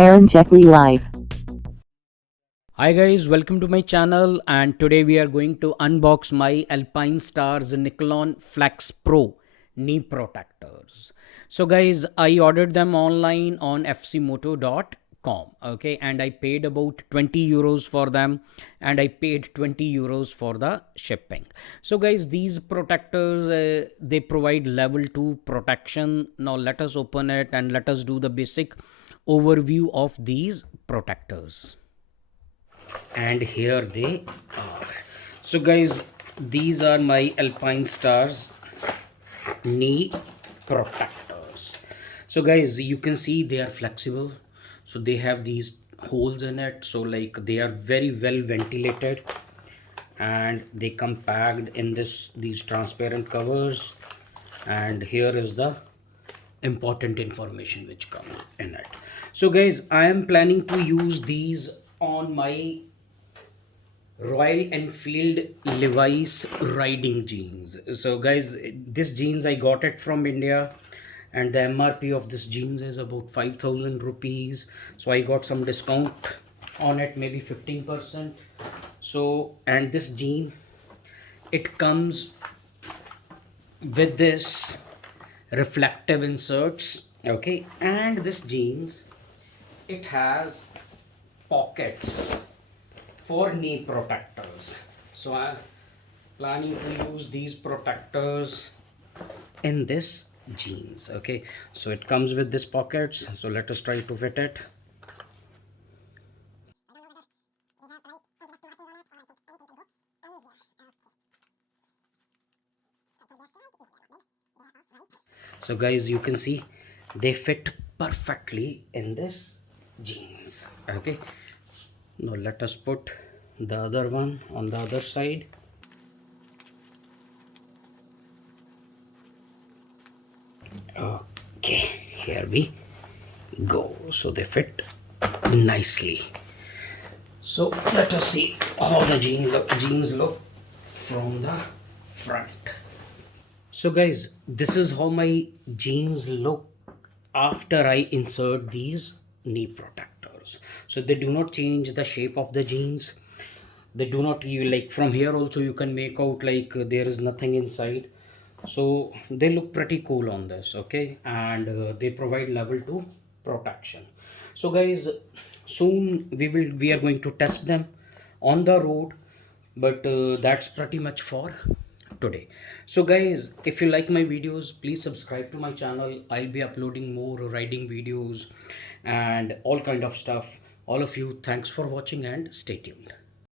karanjetlilive. Hi guys, welcome to my channel, and today we are going to unbox my alpinestars nucleon flex pro knee protectors. So guys, I ordered them online on fc-moto.com, okay, and I paid about 20 euros for them, and I paid 20 euros for the shipping. So guys, these protectors, they provide level 2 protection. Now let us open it and let us do the basic overview of these protectors. And here they are. So guys, these are my alpinestars knee protectors. So guys, you can see they are flexible, so they have these holes in it, so like they are very well ventilated, and they come packed in these transparent covers. And here is the important information which comes in it. So guys, I am planning to use these on my Royal Enfield Levis riding jeans. So guys, this jeans I got it from India, and the MRP of this jeans is about 5,000 rupees. So I got some discount on it, maybe 15%. So, and this jean, it comes with this reflective inserts, okay, and this jeans, it has pockets for knee protectors. So I'm planning to use these protectors in this jeans, okay. So it comes with this pockets, so let us try to fit it. So guys, you can see they fit perfectly in this jeans, okay. Now let us put the other one on the other side. Okay, here we go. So they fit nicely. So let us see how the jeans look from the front. So guys, this is how my jeans look after I insert these knee protectors. So they do not change the shape of the jeans. They do not, you like from here also you can make out like there is nothing inside. So they look pretty cool on this, okay, and they provide level 2 protection. So guys, soon we are going to test them on the road, but that's pretty much for today. So guys, if you like my videos, please subscribe to my channel. I'll be uploading more riding videos and all kind of stuff. All of you, thanks for watching and stay tuned.